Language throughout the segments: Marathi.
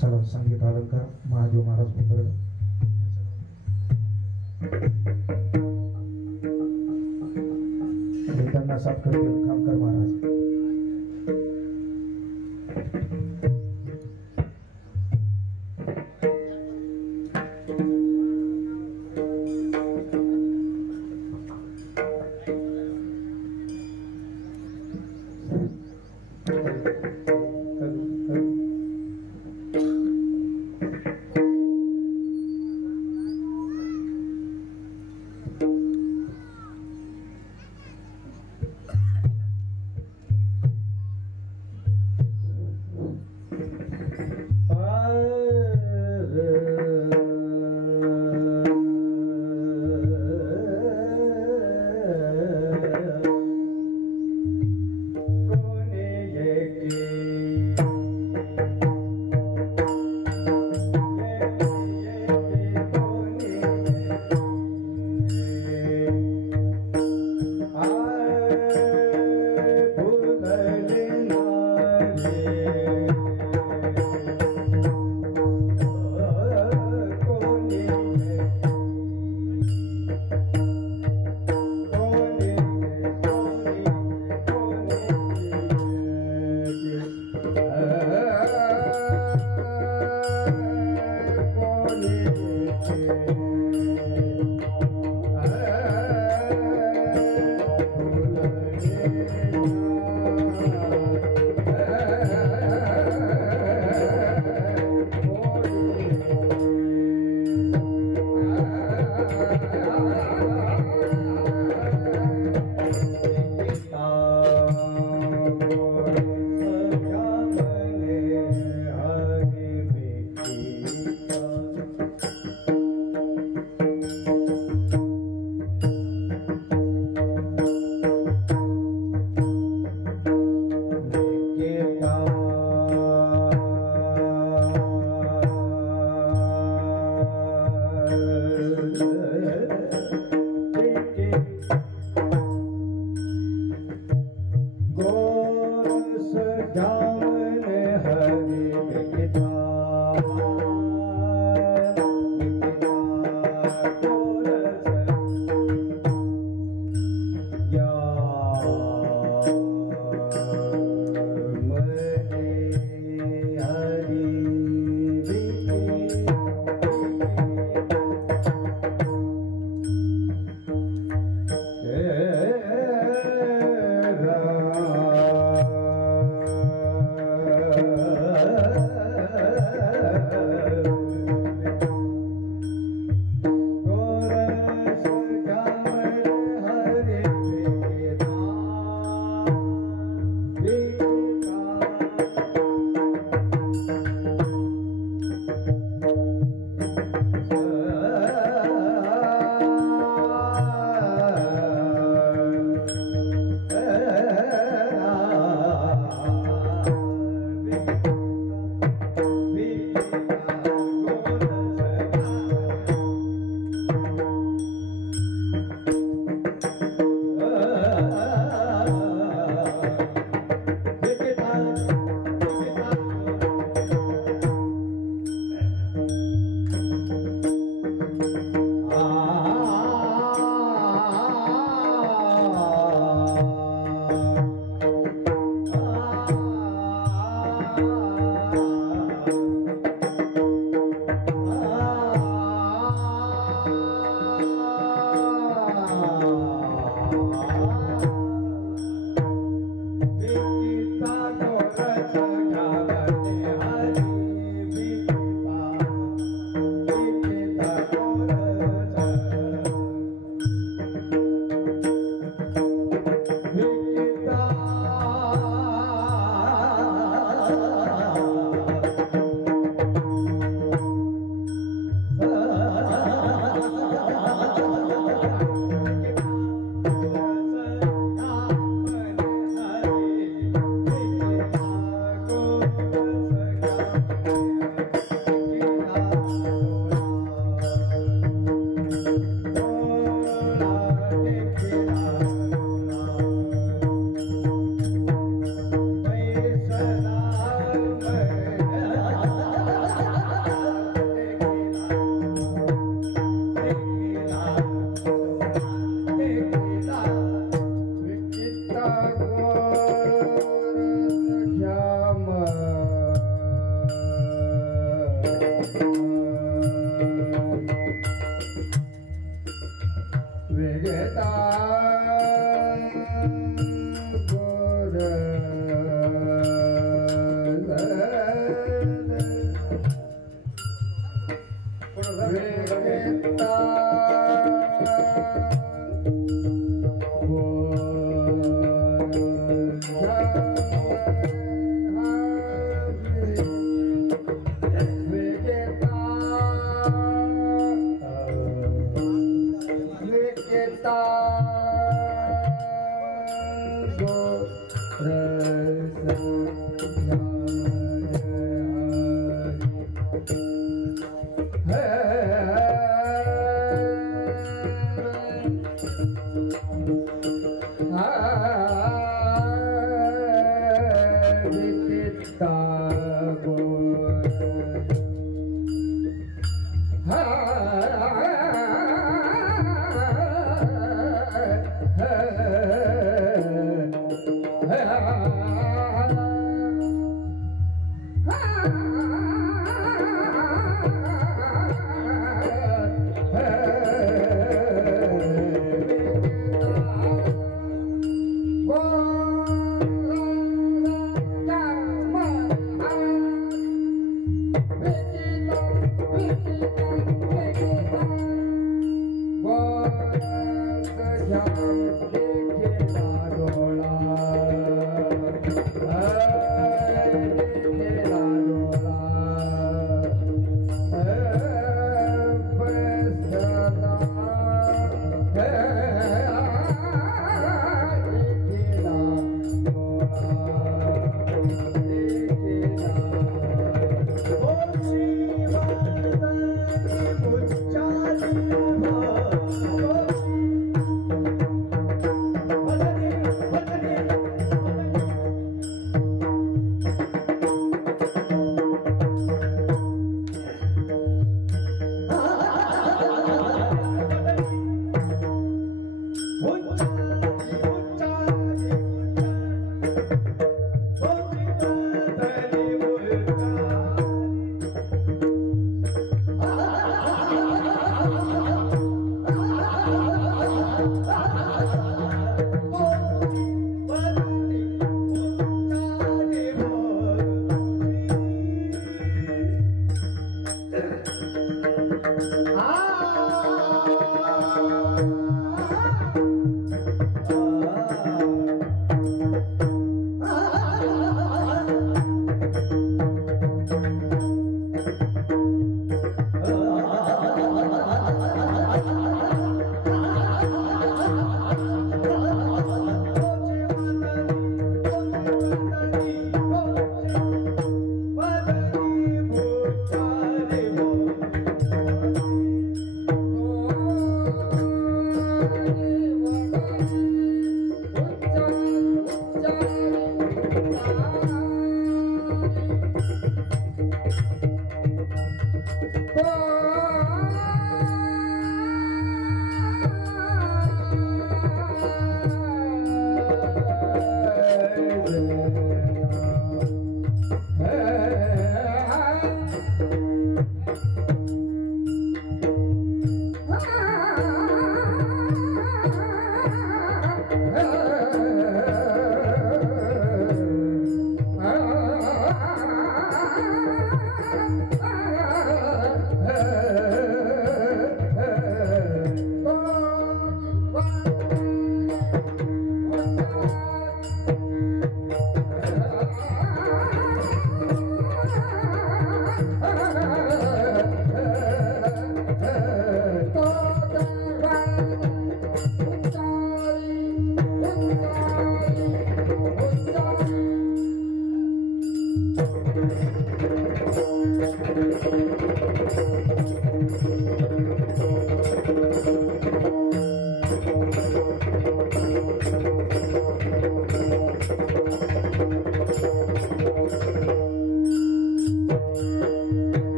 चला संगीत अलंकार महादेव महाराज मुंबई त्यांना साथ करतील खामकर महाराज.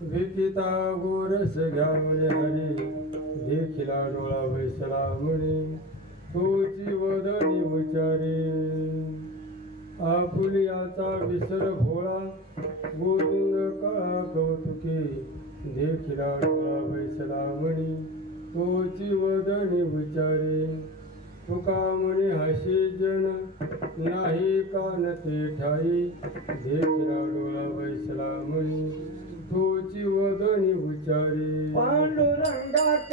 भीतिता गोरस घ्यावणे हरी देखिला डोळा बैसला म्हणे तोची वदनी उचारे आपुलियाचा विसर भोळा गोतून कळा कौतुके देखिला डोळा बैसला म्हणे तोची वदनी उचारे तुका म्हणे हसे जन नाही कान ते ठाई देखिला डोळा बैसला म्हणे तोची वदनी उचारी पांडुरंगाचं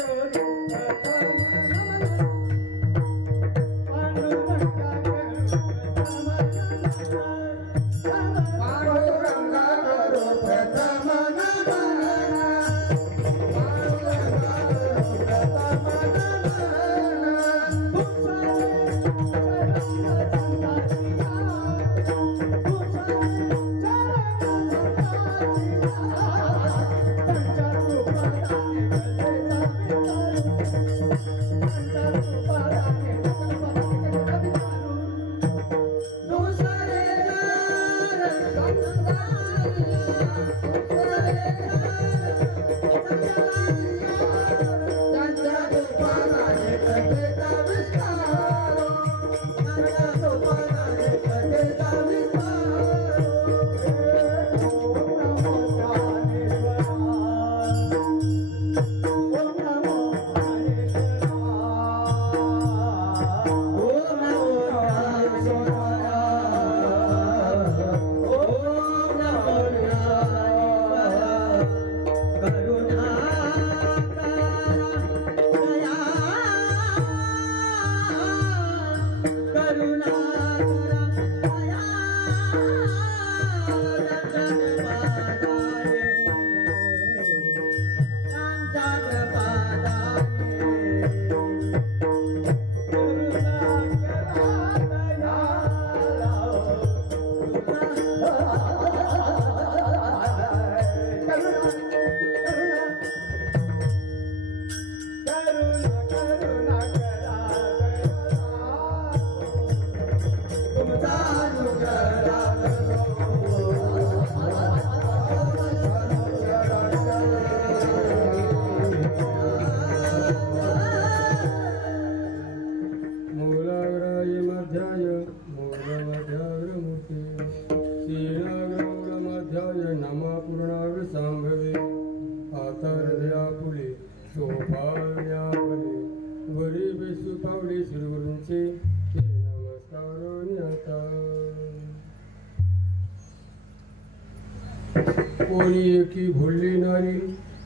कोणी एकी भुलली नारी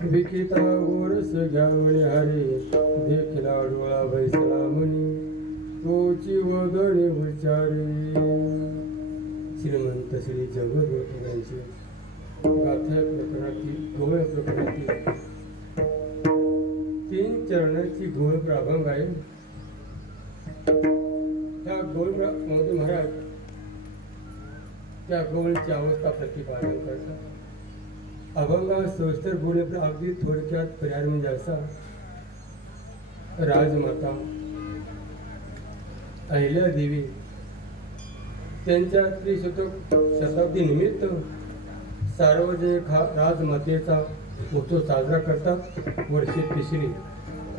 विकिता गोरस घ्यावणे हारे देखला डोळा बैसला म्हणी तोची वदने विचारे. श्रीमंत श्री जगद्गुरूंची गाथा प्रकरणातील गोळ प्रकरणातील 3 चरणाची गोळ अभंग आहे. त्या गोळ महाराज त्या गोळची अवस्था प्रतिपादन करतात. अभंगा सविस्तर बोलणे अगदी थोडक्यात पर्याय म्हणजे असा. राजमाता अहिल्यादेवी त्यांच्या शताब्दी निमित्त सार्वजनिक राजमातेचा उत्सव साजरा करतात वर्षी तिसरी.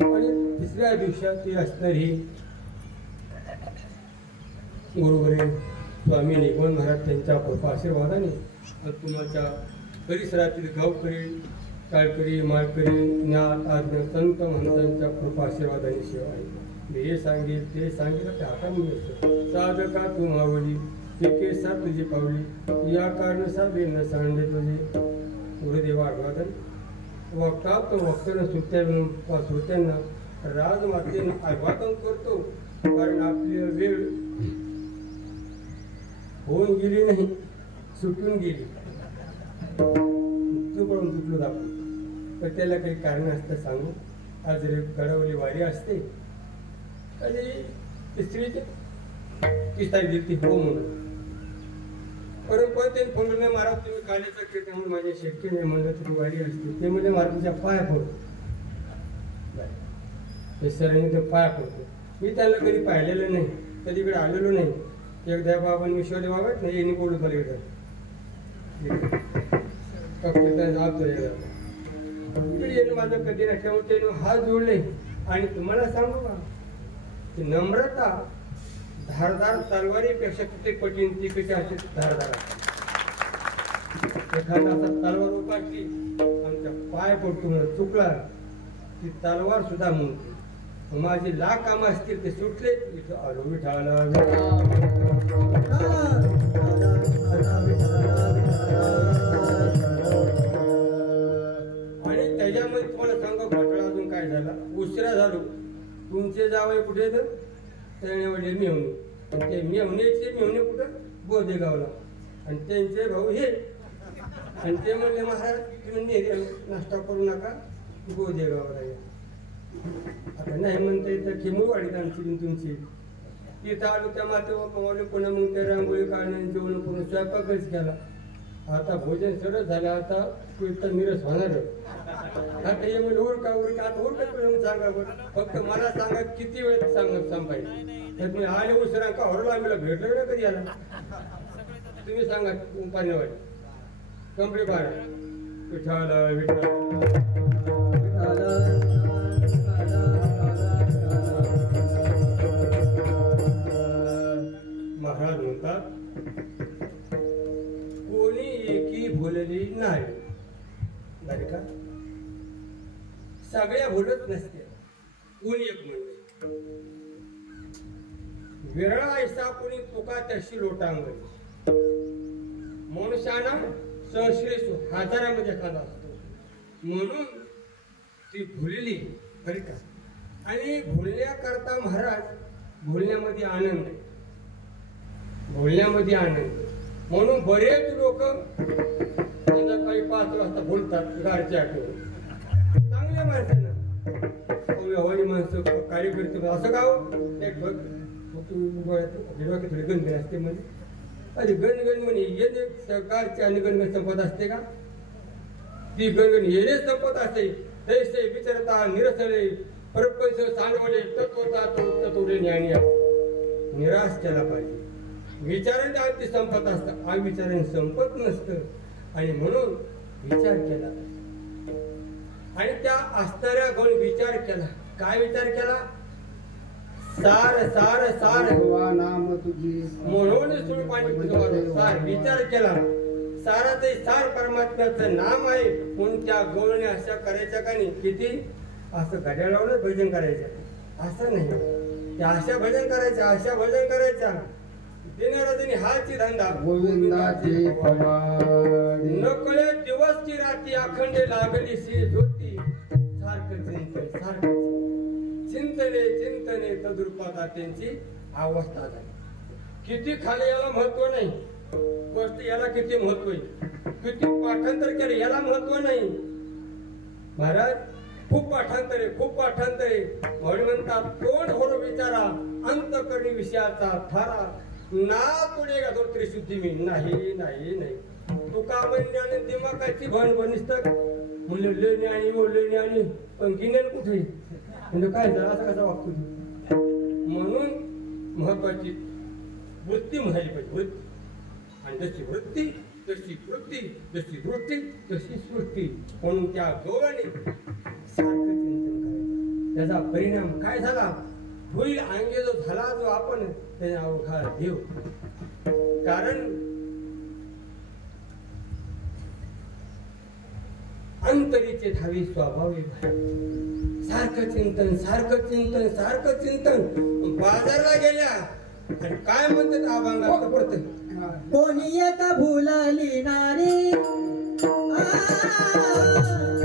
आणि तिसऱ्या दिवसात ती असणारी गुरुवरील स्वामी निगमन महाराज त्यांच्या कृपा आशीर्वादाने तुमच्या परिसरातील गावकरी काळकरी माळकरी ज्ञात आज्ञा संत महंतांच्या कृपा आशीर्वादाने सेवा आहे. हे सांगेल ते सांगेल ते हातामध्ये साधका तू मावली ते साथ तुझी पावली या कारण साधे न सांडे तुझे गुरुदेवा आठवतात. वक्ता तो वक्त्यानं श्रोत्यांना राजमातेनं आठवण करतो. कारण आपली वेळ होऊन गेली नाही, सुटून गेली. चुकून सुटलो दाखवतो तर त्याला काही कारण असतं सांगू. आज गडावली वारी असते आणि स्त्रीची 30 तारीख दिली हो म्हणून. परंतु त्यांनी फोन नाही महाराज तुम्ही काल्याचं कीर्तन म्हणून माझ्या शक्य नाही म्हणलं तरी वारी असते. ते म्हणजे महाराजांच्या पाया पडतो. हे सरांनी ते पाया पडतो. मी त्याला कधी पाहिलेलं नाही, कधी इकडे आलेलो नाही. एकदा बाबा विश्वाले बाबा आहेत ना यांनी बोलू मला इकडे माझं कधी नसल्यामुळे त्याने हात जोडले. आणि तुम्हाला सांगू का की नम्रता धारदार तलवारीपेक्षा किती पटीन ती कशी अशी धारदार एखादा असा तलवार उपाटली आमच्या पाय पडतो चुकला ती तलवार सुद्धा म्हणते. माझे लाख कामं असतील ते सुटले इथं आलो विठाला. आणि त्याच्यामध्ये तुम्हाला सांगा घोटाळा अजून काय झाला. उशिरा झालो. तुमचे जावई कुठे तर त्याने वडील मेवणे. ते मेवणे कुठं बोधेगावला. आणि त्यांचे भाऊ हे. आणि ते म्हणले महाराज तुम्ही नाश्ता करू नका बोधेगावला या. आता नाही म्हणता येतं खेमुळवाडीत आमची तुमची. तिथं आलो त्या मातेवर पुन्हा मग त्या रांगोळी काढण्याने जेवण करून स्वयंपाकच केला. आता भोजन सरळ झालं. आता कीर्तन निरस होणार. आता हे म्हणजे उरका आता उरकत सांगा बरं. फक्त मला सांगा किती वेळ संपायचं. तर तुम्ही आले उशिरा का हरला आम्हाला भेटलं ना कधी आला तुम्ही सांगा. पाण्यावाडी कंपनी बारा विठाला विठाला महाराज म्हणतात कोणी एकी भुलली नाही. बरं का सगळ्या भुलत नसते. कोणी एक म्हणते विरळा ऐसा कोणी तुका तशी लोटांगली. मनुष्याना सहस्रेशु हजारामध्ये खाला असतो. म्हणून ती भुलली. बरं का. आणि भुलण्याकरता महाराज भुलण्यामध्ये आनंद आहे. बोलण्यामध्ये आनंद. म्हणून बरेच लोक संध्याकाळी 5 वाजता बोलतात गाडच्या आठवण. चांगल्या माणसांना हवाई माणसं कार्यकर्ते असं गाव एक थोडी गणगण असते म्हणजे अरे गणगण म्हणे येणे सरकारची आणि गणगण संपत असते का. ती गणगण येणे संपत असते. तैसे विचारता निरसले परपंच सांगवले तत्वता तत्वरे ज्ञानी निराश केला पाहिजे. विचाराने अगदी संपत असतं. अविचाराने संपत नसतं. आणि म्हणून विचार केला आणि त्या असणाऱ्या गण विचार केला. काय विचार केला. सार सार सार नाम तुझी म्हणून सुरू पाणी सार विचार केला. साराचे सार परमात्म्याचं नाम आहे. म्हणून त्या गवळणे अशा करायच्या का नाही. किती असं घड्याळावरच भजन करायचं असं नाही. त्या अशा भजन करायच्या अशा भजन करायच्या देणारा जणी हाची धंदा गोविंदाची पवाडी नकळे दिवसची राती अखंड लागली शी ज्योती सारखं चिंतने चिंतने तद्रुपात त्यांची अवस्था झाली. किती खाली याला महत्व नाही, गोष्ट याला किती महत्व आहे, किती पाठांतर केलं याला महत्व नाही. महाराज खूप पाठांतरे म्हणून म्हणतात तोंड होरो विचारा अंतकरणी विषयाचा थारा ना तुडे का तो त्रिशुद्धी मी नाही नाही नाही. तुका म्हणण्याने दिमागाची भण निसत मुले आणि मुले आणि पण गिन्यान कुठे म्हणजे काय झालं असं कसा वागतो तू. म्हणून महत्वाची वृत्ती म्हणाली पाहिजे. वृत्ती आणि जशी वृत्ती तशी वृत्ती, जशी वृत्ती तशी स्फूर्ती. म्हणून त्या दोघांनी सारखं चिंतन करायचं. त्याचा परिणाम काय झाला होईल अंगे जो झाला जो आपण त्याने अवघा देव. कारण अंतरीचे धावी स्वाभाविक सारखं चिंतन सारखं चिंतन सारखं चिंतन. बाजारला गेल्या आणि काय म्हणतात अभंगात पडत कोणी एक भुलली नारी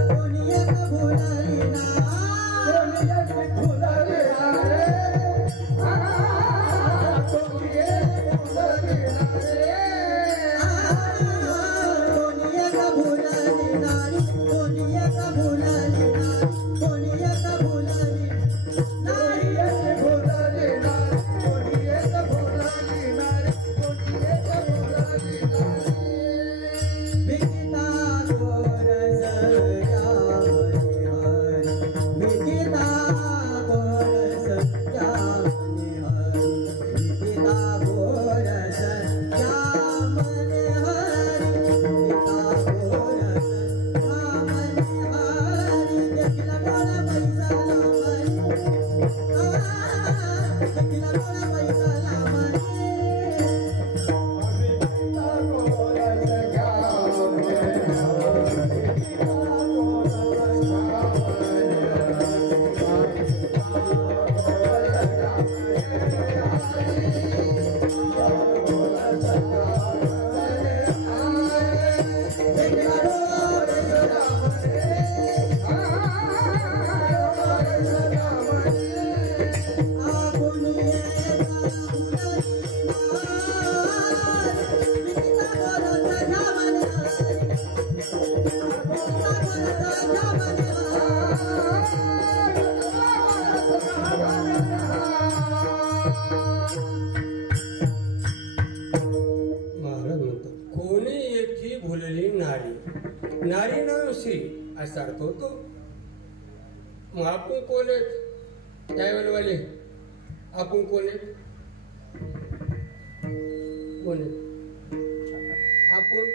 कोणी एक भुलली नारी नाव श्री असा अर्थ होतो. मग आपण कोण आहेत त्यावेळेवाले आपण कोण आहेत कोण आहेत आपण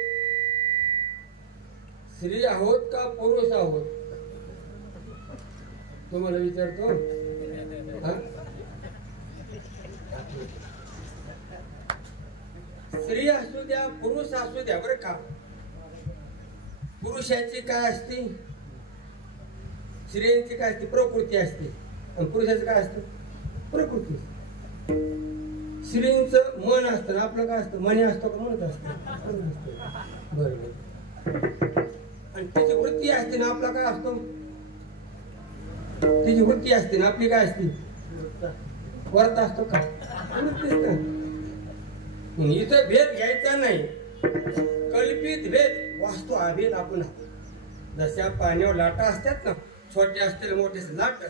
स्त्री आहोत का पुरुष आहोत तुम्हाला विचारतो. स्त्री असू द्या पुरुष असू द्या बरं का. पुरुषाची काय असते स्त्रियांची काय असते प्रकृती असते आणि पुरुषाचं काय असतं प्रकृती. स्त्रियांचं मन असतं आपलं काय असतं मनी असतो का म्हणत असतं बरोबर. आणि तिची वृत्ती असते ना आपला काय असतो तिची वृत्ती असते ना आपली काय असते वर्त असतो का वृत्तीच का. इथं भेद घ्यायचा नाही कल्पित भेद वास्तू अभेद आपण जशा पाण्यावर लाटा असतात ना छोटे असतील मोठे लाट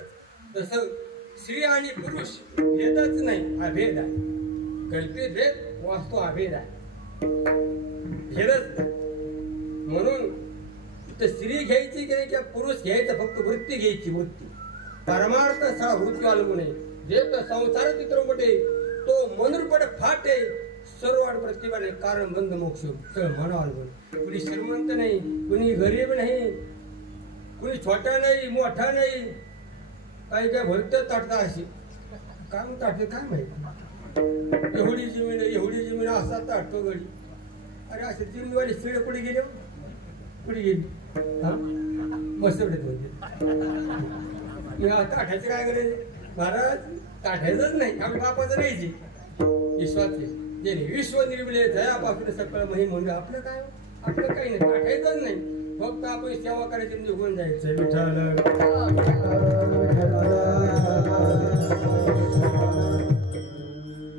तसं स्त्री आणि पुरुष भेदच नाही अभेद आहे. कल्पित भेद वास्तू अभेद आहे भेदच नाही. म्हणून स्त्री घ्यायची की नाही किंवा पुरुष घ्यायचं फक्त वृत्ती घ्यायची वृत्ती परमार्थ सा वृत्ती आलो नाही जे तर संसार चित्र मोठे तो मनूरपट फाटे सर्वाड प्रतिभाने कारण बंद मोक्ष म्हणावं. कुणी श्रीमंत नाही कुणी गरीब नाही कुणी छोटा नाही मोठा नाही काही काय भक्त ताटता अशी काय ताटते काय माहिती. एवढी जमीन असा ताटतो गडी. अरे असे जमीनवाली शिड पुढे गेले पुढे गेली हा मस्त ताठायचं काय करायचं महाराज ताठायचंच नाही आम्ही बापाचं राहायचे विश्वासचे ज्याने विश्व निर्मिले जयापासून सकळ महिम म्हणजे आपलं काय आपलं काही नाही टाकायचं नाही फक्त आपण सेवा करायची निघून जायचं विठ्ठल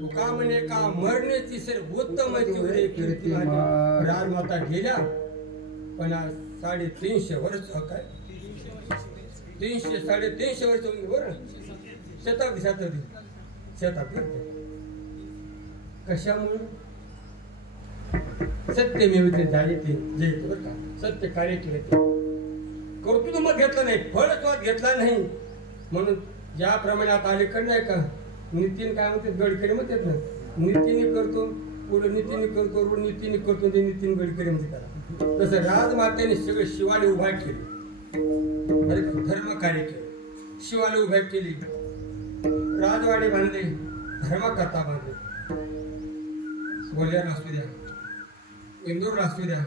तुका म्हणे का मरण्याची सर्वोत्तम कीर्ती राजमाता गेल्या पण 350 वर्ष काय 300-350 वर्ष बरं शताब्दी कशामुळे सत्यमेव जयते जयते बरं का सत्य कार्य केले कर्तृत्व मग घेतलं नाही फळ स्वाद घेतला नाही म्हणून ज्याप्रमाणे आता अलीकडे नाही का नितीन काय म्हणते गडकरी म्हणतात ना नितीने करतो पुढे नितीने करतो रोड नितीने करतो ते नितीन गडकरी म्हणते त्याला तसं राजमातेने सगळे शिवाने उभा केले धर्म कार्य केले शिवाने उभा केली राजवाडे बांधले धर्मकथा बांधले गोल्याला असू द्या इंदूरला असू द्या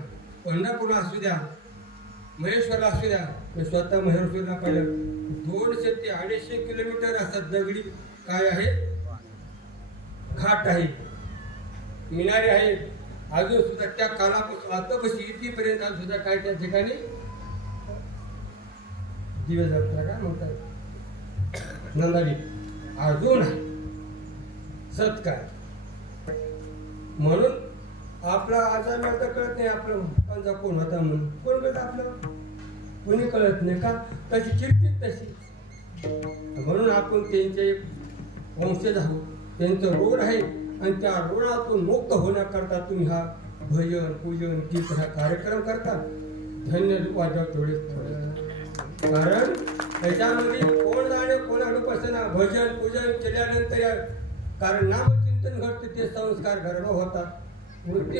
पंढरपूरला असू द्या महेश्वरला असू द्या मी स्वतः महेश्वरला पाहिलं 200 ते 250 किलोमीटर असा दगडी काय आहे घाट आहे मिनारे आहे अजून सुद्धा त्या कालापासून आतापासून इथपर्यंत सुद्धा काय त्या ठिकाणी दिवे जात्रा काय म्हणतात नंदाली अजून आहे सत्कार म्हणून आपला आजार तर कळत नाही आपलं पंजा कोण होता म्हणून कोण कळत आपलं कोणी कळत नाही का तशी कीर्ती तशी म्हणून आपण त्यांचे वंशज आहोत त्यांचं रोड आहे आणि त्या रोडातून मुक्त होण्याकरता तुम्ही हा भजन पूजन गीत हा कार्यक्रम करता धन्य वाजव थोडे कारण त्याच्यामध्ये कोण जाणे कोणाकडे पसना भजन पूजन केल्यानंतर कारण नामचिंतन घडते ते संस्कार गर्भ होतात वृत्ती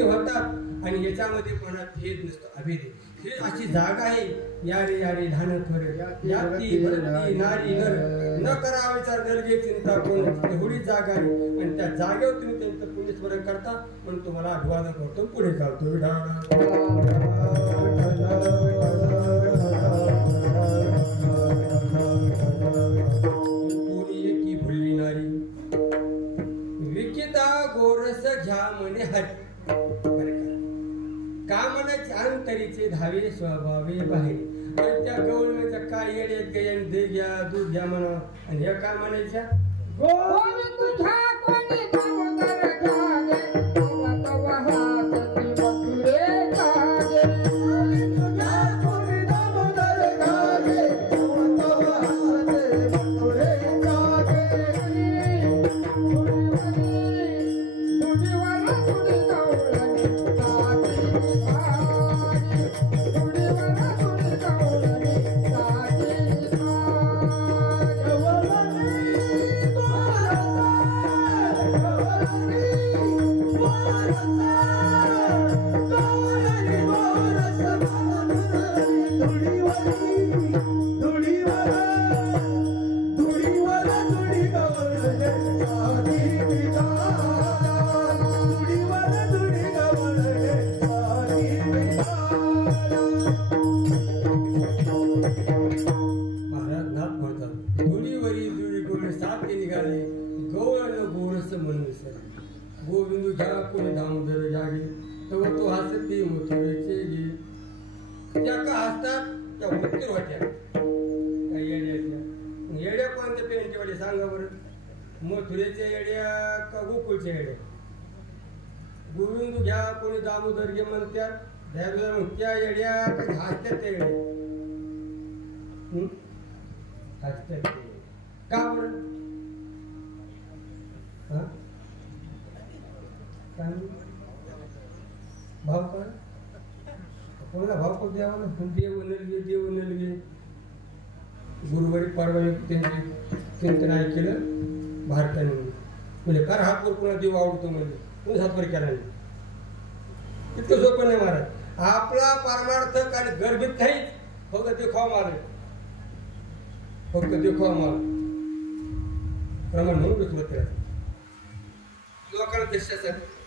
होतात आणि याच्यामध्ये कोणात भेद नसतो अभेद ही अशी जागा आहे यारे धान थोर याती भरती नारी घर न करा विचार दर्गे चिंता कोण एवढी जागा आहे आणि त्या जागेवर तुम्ही त्यांचं पुण्यस्मरण करता म्हणून तुम्हाला आठवण करतो पुढे चालतो कोणी एकी भुलली नारी विकिता गोरस घ्या म्हणे हरी कामनाचे अंतरीचे धावे स्वभावे बाहेर आणि त्या गवळण्याच्या काय येड्यात गयन दे घ्या दूध घ्या म्हणा आणि या काय म्हणायच्या कोणी तुझ्या कोणी दामोदर घागे तवा तवा हासती मथुरे जागे कोणी तुझ्या कोणी दामोदर घागे तवा तवा हासती मथुरे जागे गोविंद घ्या कोणी दामोदर जागे तेव्हा तो हसती मथुरेचे गे त्या का हसतात त्या मृत्यू होत्या काही येड्याच्या येड्या कोणत्या पेंटीवाले सांगा बरं मथुरेच्या येड्या का गोकुळच्या येड्या गोविंद घ्या कोणी दामोदर घे म्हणतात त्या येड्या का हसत्यात त्या येड्या हसत्यात का बरं हा भाव का कोणाला भाव को द्यावा ना देव नलगे गुरुवारी परवा त्यांचे चिंतन ऐकलं भारताने म्हणजे कार हातवर कोणा देव आवडतो म्हणजे कोणी हातवर केला नाही इतकं सोपं नाही महाराज आपला परमार्थ काय गर्भित नाही फक्त देखावा मारले प्रमाण म्हणून बसवत लोकांना देशासाठी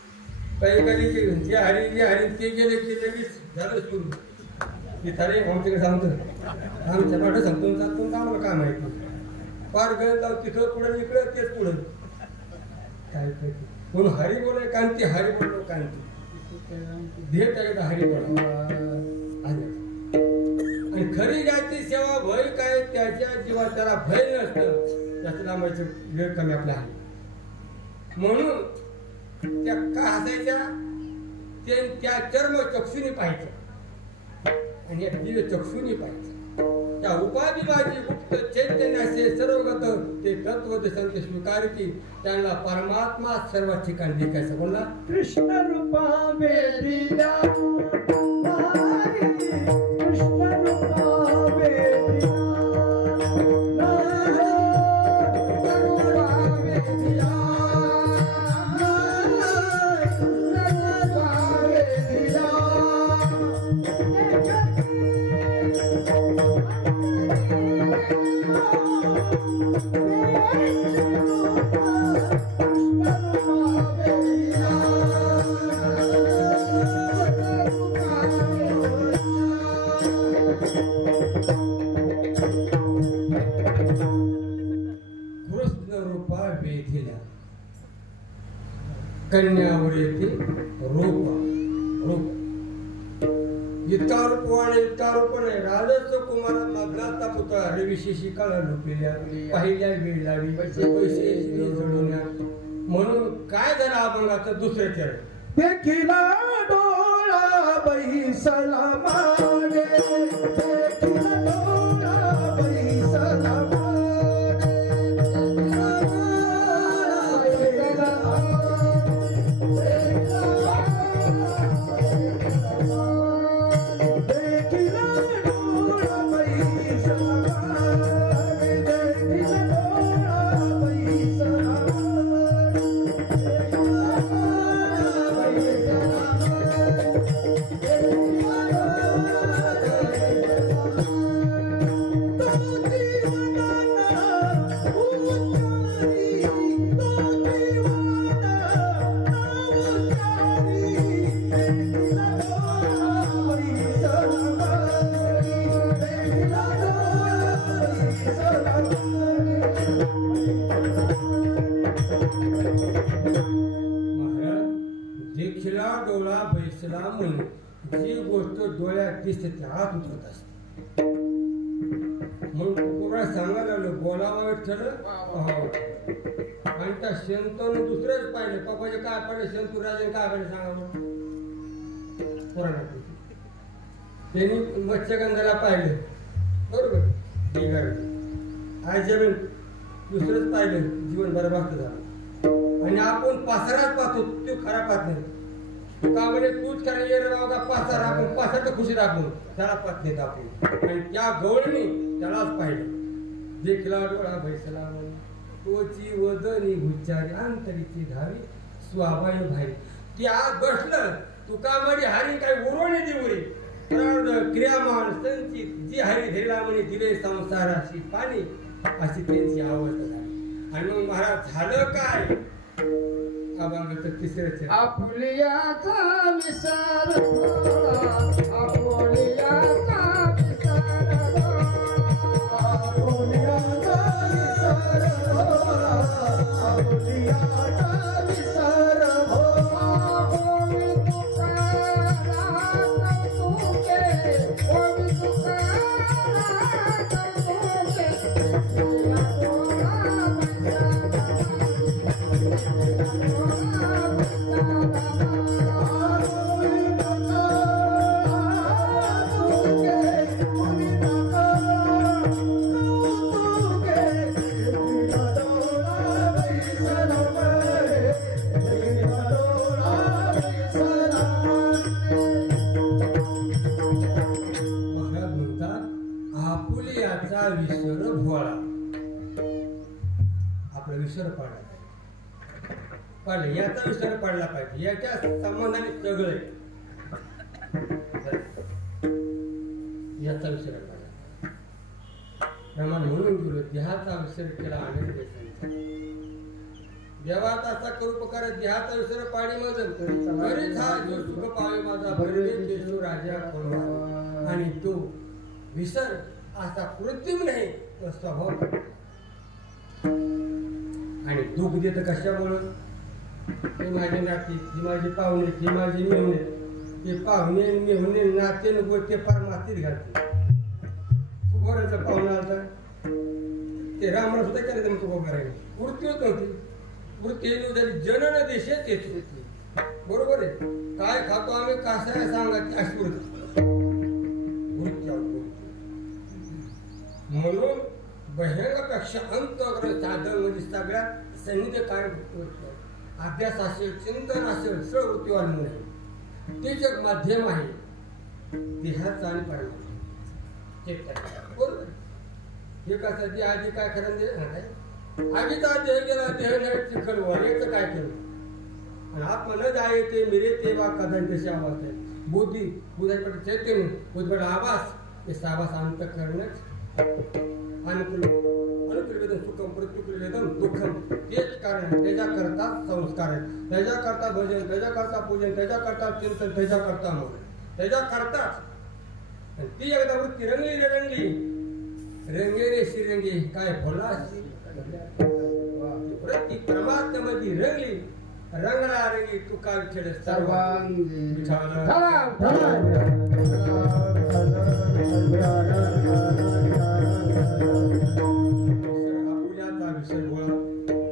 काही जे हरी ते गेले की लगेच झालं सुरू तिथारे आमच्याकडे सांगतो आमच्या पाठं सांगतो का आम्हाला काय माहिती पार गण जाऊ तिथं पुढे इकडं तेच पुढं काय कोण हरी बोले कांती हरी बोललो कांती भेट एकदा हरी बोला आणि खरी ज्याची सेवा भय काय त्याच्या जीवात त्याला भय नसतं त्याचं नामाचं वेळ कमी आपला आहे. म्हणून त्या का हसायच्या त्या चर्म चक्षुनी पाहायचं आणि या दिव्य चक्षुनी पाहायचं. त्या उपाधिवादी गुप्त चैतन्याचे सर्वगत ते तत्वदर्शन स्वीकार की त्यांना परमात्मा सर्व ठिकाणी दिखायचं. कोणला कृष्ण रूपा वेदिला कृष्ण रूपा वेदिला कन्यावर येते रूप रूप इतका रूपवान इतका रूप नाही. राजस्व कुमार मधलाचा पुतळा रविशेषी काळ लुपिल्या पहिल्या वेळ लावी पैसे जोडून म्हणून काय झालं अभंगाचं दुसरं चरण देखिला डोळा बैसला मागे देखिला डोळा बैसला जी गोष्ट डोळ्यात दिसते ती आत उतरत असते. म्हणून कोणा सांगायला लागलो बोलावा ठरलं आणि त्या शंतून दुसरंच पाहिलं पप्पाचे काय पाहिजे शंतू राजे काय पाहिजे सांगा पुराणात त्यांनी मत्स्यगंधाला पाहिलं बरोबर ठीक आहे आज जमीन दुसरंच पाहिलं जीवन बरबाद झालं आणि आपण पासराच पाहतो तो खरा पाहत नाही का म्हणजे तूच करायला ये रे बाबा पासा राखून पासा तर खुशी राखून त्याला पात देत आपण आणि त्या गवळणी त्यालाच पाहिलं देखला डोळा बैसला तोची वदनी उच्चारी अंतरीची धावी स्वाभाविक भाई त्या बसलं तुका म्हणजे हरी काय उरवणी दिवरी क्रियामान संचित जी हरी धीरला म्हणे दिले संसाराशी पाणी अशी त्यांची अवस्था झाली. आणि मग महाराज झालं काय तिसरं आपुलियाचा विसार थोडा आपुलियाचा विसार आपुलियाचा विसार थोडा आपुलियाचा विसार आपुली विसर भोळा आपला विसर पाडला याचा विसर पडला पाहिजे याच्या संबंधाने सगळे याचा विसर पडला प्रमाण म्हणून गेलो देहाचा विसर केला आनंद देवाचा असा करूपकार देहाचा विसर पाडी मजल बरेच हा जो सुख पावे माझा बरे देशो राजा कोण आणि तो विसर असा कृत्रिम नाही तो स्वभाव आणि दुःख देत कशामुळं हे माझे नाते, ही माझी पाहुणे, ही माझी मेहुणे, हे पाहुणे मेहुणे नाते नको ते फार मातीत घालते. गोऱ्याचा पाहुणा आला ते रामराव सुद्धा करायचं मग तो करायला वृत्ती होत नव्हती. वृत्ती झाली जनन देशात येत होती. बरोबर आहे. काय खातो आम्ही कासाय सांगा अशी वृत्ती म्हणून बहिरंगापेक्षा अंतग्र साधन म्हणजे सगळ्यात संहिते काय अभ्यास असेल, चिंतन असेल, सर्व वृत्ती वाढवून आहे. तेच एक माध्यम आहे देहाचा आणि परमात्मा. बरोबर. हे कसं आधी काय खरं आधीचा देह गेला, देह चिखल याचं काय केलं आणि आत्मा न जाय ते मिरे ते वा कदाचित तशी आवाज आहे. बुद्धी बुद्धाकडे चैतन्य बुद्धकडे आवास हे सावास अंत करणंच अनुकूल अनुकूल सुखम प्रतिकूल दुःखम तेच कारण. त्याच्याकरता संस्कार आहेत, त्याच्याकरता भजन, त्याच्याकरता पूजन, त्याच्याकरता चिंतन, त्याच्याकरता मन, त्याच्याकरताच. ती एकदा वृत्ती रंगली रे रंगली रंगे रे श्रीरंगी काय भोला वृत्ती परमात्म्यामध्ये रंगली रंगला रंगी तू काय खेळ सर्वांगी आपुल्याचा विषय बोळा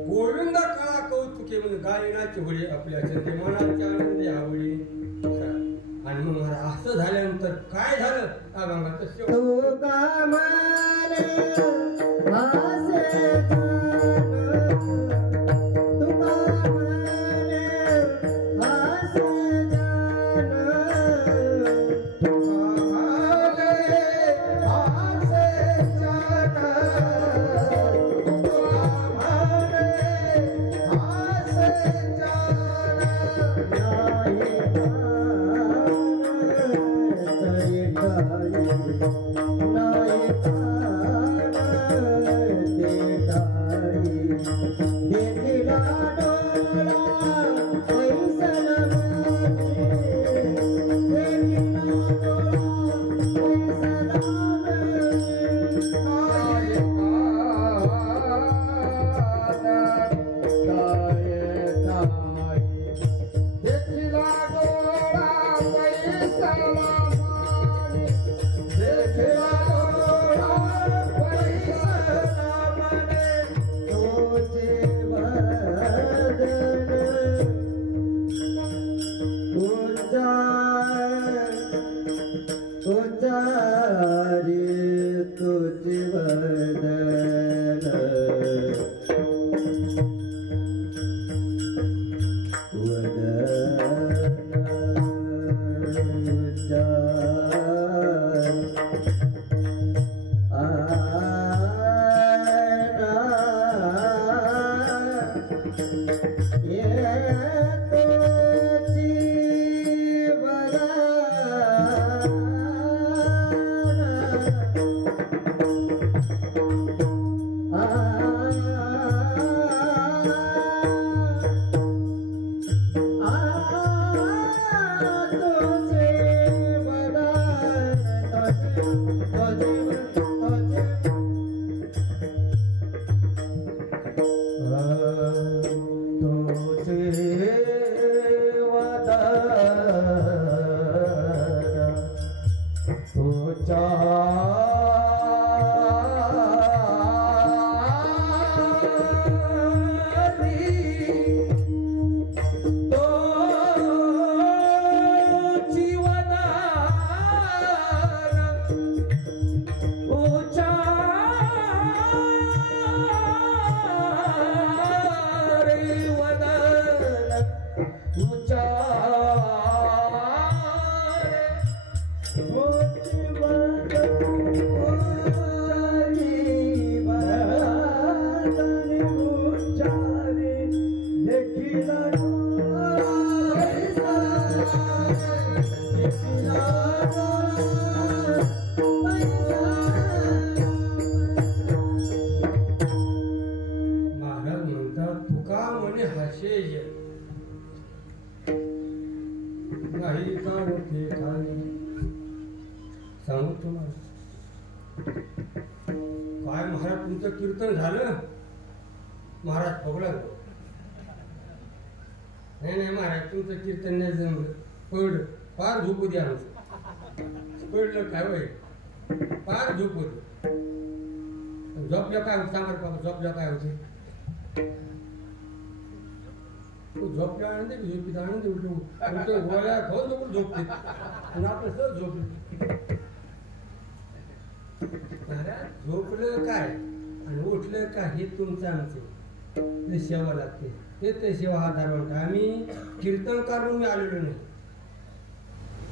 गोविंद कळा कौतुके म्हणून गायनाची होळी आपल्या चंद्र मनाची आनंदी आवडी. आणि मग मला असं झाल्यानंतर काय झालं का गंगा सांगू तुम्हाला काय महाराज तुमचं कीर्तन झालं महाराज भोगला नाही नाही महाराज तुमचं कीर्तन नाही जमलं पडलं फार झोपू द्या आमचं पडलं काय होय फार झोपू दे झोपल्या काय होतं सांगा बाबा झोपल्या काय होते झोपल्या आनंद झोपीत आनंद उठलो गोळ्या खाऊन झोपून झोपते आणि आपण सहज झोपलो महाराज झोपलं काय आणि उठलं काय हे तुमचं आमचं ते सेवा लागते ते सेवा हा धारवंत आम्ही कीर्तनकार म्हणून मी आलेलो नाही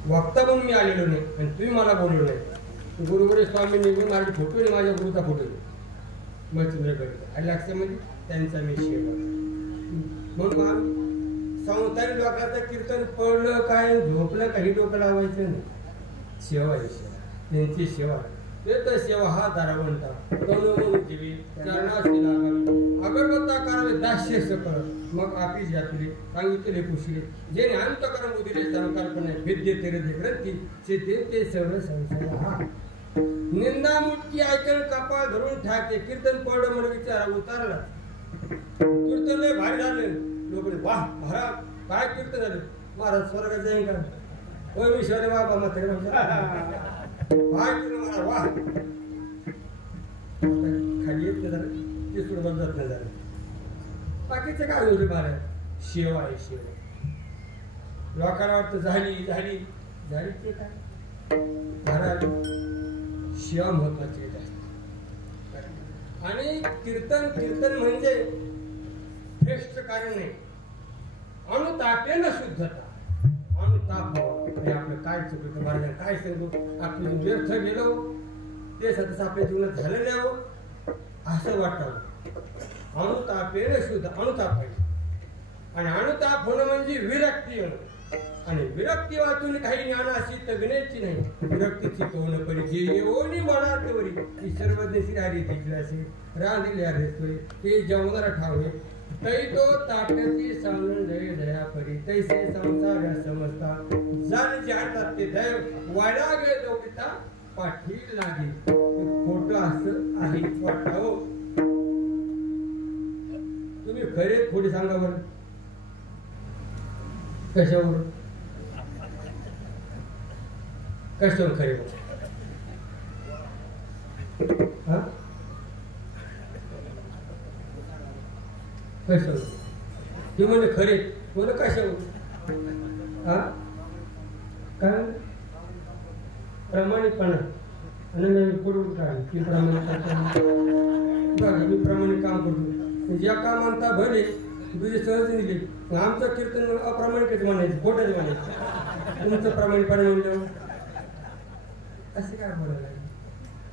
वक्ता म्हणून मी आलेलो नाही आणि तुम्ही मला बोललो नाही गुरुगुरे स्वामी निघून माझे फोटो आणि माझ्या गुरुचा फोटो मच्छिंद्रगड आणि लक्षामध्ये त्यांचा मी सेवा म्हणून संसारी लोकांचं कीर्तन पडलं काय झोपलं काही डोकं लावायचं नाही सेवा आहे सेवा त्यांची सेवा ते तर सेवा हा दारावंता तनु जीवी चरणाशी लागावी अगरबत्ता करावे दास्य सकळ मग आपी जातले सांगितले कुशी जे अंतकरण उदिले संकल्पना विद्ये तेरे ग्रंथी ते सर्व संसार हा निंदा मुटकी ऐकून कपाळ धरून ठाके कीर्तन पडलं म्हणून विचारा उतारला कीर्तन लय भारी झाले लोक वाह महाराज काय कीर्तन झाले महाराज स्वर्गात जाईन का होय मी शहरे बाबा म्हातारे काय कीर्तन महाराज वाह खाली येत जरा ते सोडून जात नाही जरा बाकीचं काय होते महाराज शेवा आहे शेवा लोकांना वाटतं झाली झाली झाली ते काय महाराज शिवा महत्वाची आणि कीर्तन कीर्तन म्हणजे श्रेष्ठ कार्य नाही अनुतापेन शुद्धता अनुताप म्हणजे आपलं काय चुकलं महाराज काय सांगू आपण व्यर्थ गेलो ते सतत आपल्या जीवनात झालेले आहो असं वाटावं अनुतापेन शुद्ध अनुताप पाहिजे आणि अनुताप होणं म्हणजे विरक्ती होणं आणि विरक्ती वाचून काही ज्ञान अशी तगण्याची नाही विरक्तीची तोंड परिचय येऊन मनात वरी ही सर्वज्ञशी हरी दिसल्याशी रांधिल्या रेसोय ते जेवणारा ठावे तै तो ताटची सांगून दय दया परी तैसे संसार समजता जन जातात ते दैव वाडा गे दोघिता पाठी लागे खोटं असं आहे वाटावं तुम्ही खरे थोडी सांगा बरं कशावर कशावर खरे कशावर ते म्हणे खरे बोल कशावर हा काय प्रामाणिकपणा आणि मी पुढून काय की प्रामाणिक मी प्रामाणिक काम करतो ज्या कामांता भले तुझे सहज दिली आमचं कीर्तन अप्रामाणिकच म्हणायचं खोटच म्हणायचं तुमचं प्रामाणिकपणे म्हणलं असे काय बोलायला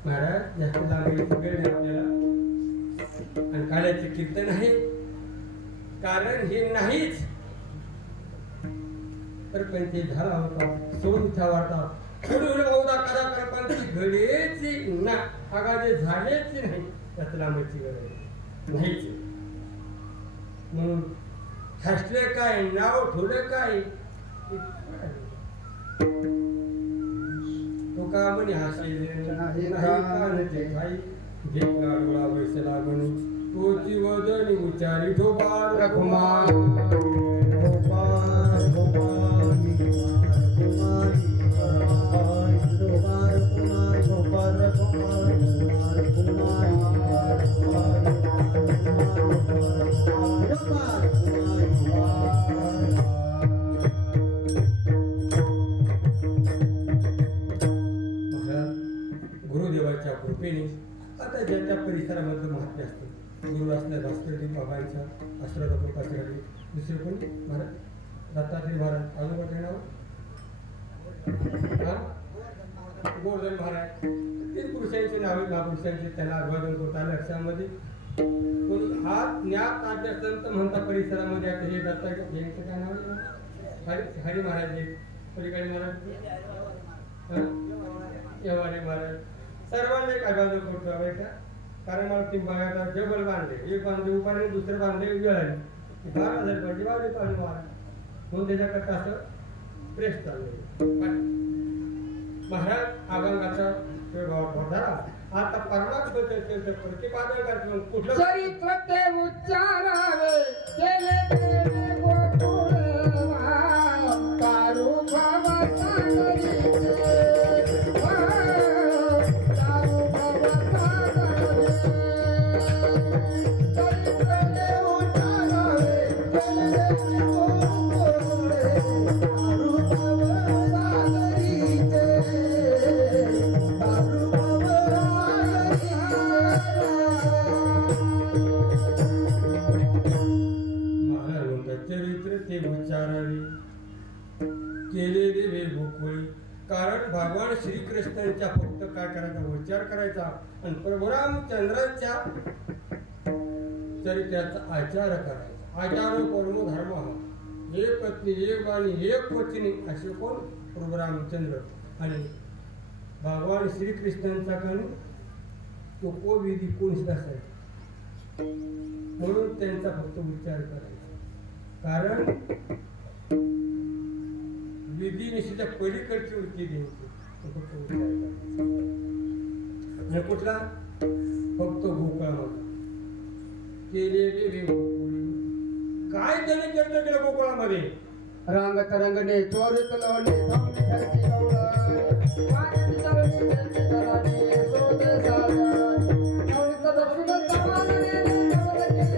महाराज जास्त लांब वेळ नाही आपल्याला आणि काल्याचे कीर्तन आहे कारण हे नाहीच तर पण ते झाला होता सोडून इच्छा वाटता पुढे बहुधा करा पण ती घडेची ना अगा जे झालेच नाही त्यात लांबची गरज नाहीच म्हणून हसले काय नाव ठेवलं काय तो का म्हणे हसायचे लागून तोची वजनी उचारी ठोबार रखुमार गुरुदेवाच्या कृपेने आता ज्या परिसरामध्ये महात्म्य असते गुरु असल्या भास्करजी बाबांच्या आश्रदा प्रकाशकडे दुसरे कोणी महाराज दत्तात्रय महाराज आजोबाचे नाव गोवर्धन महाराज तीन पुरुषांची नावे महापुरुषांची त्यांना अभिवादन करता लक्षामध्ये कोणी हात ज्ञात आद्य संत म्हणता परिसरामध्ये आता हे दत्ता यांचं काय नाव आहे हरी महाराज हे पलीकडे महाराज येवारे महाराज सर्वांना एक अभिवादन करतो हवाय का कारण मला ती बघायला जबल बांधले एक बांधले उपारे दुसरे बांधले वेळाने 12,000 पाहिजे बाजू पाहिजे महाराज म्हणून त्याच्याकरता असं प्रेस चाललंय महाराज अभंगाचा आता परमात्म प्रतिपादन करतो कुठलं चरित्र ते उच्चारावे केले वेल गोकुळी. कारण भगवान श्रीकृष्णांच्या फक्त काय करायचा, उच्चार करायचा आणि प्रभू रामचंद्रांच्या चरित्राचा आचार करायचा. आचारो परमो धर्म हा, एक पत्नी एक बाणी एक वचनी असे कोण, प्रभू रामचंद्र. आणि भगवान श्रीकृष्णांचा कारण तो को विधी कोणीच नसायचा, म्हणून त्यांचा फक्त उच्चार करायचा. कारण विधी निश्चित पलीकडची वृत्ती द्यायची, फक्त उच्चार करायचा. कुठला फक्त गोकुळामध्ये केलेले वेगोकुळी. काय त्याने केलं केलं गोकुळामध्ये, रंगत रंगने चोरित लावले थांबली धरती गवळण, पाण्यात चालली धरती धराने शोध साधन, नवनीत दक्षिण कमालने नवल केले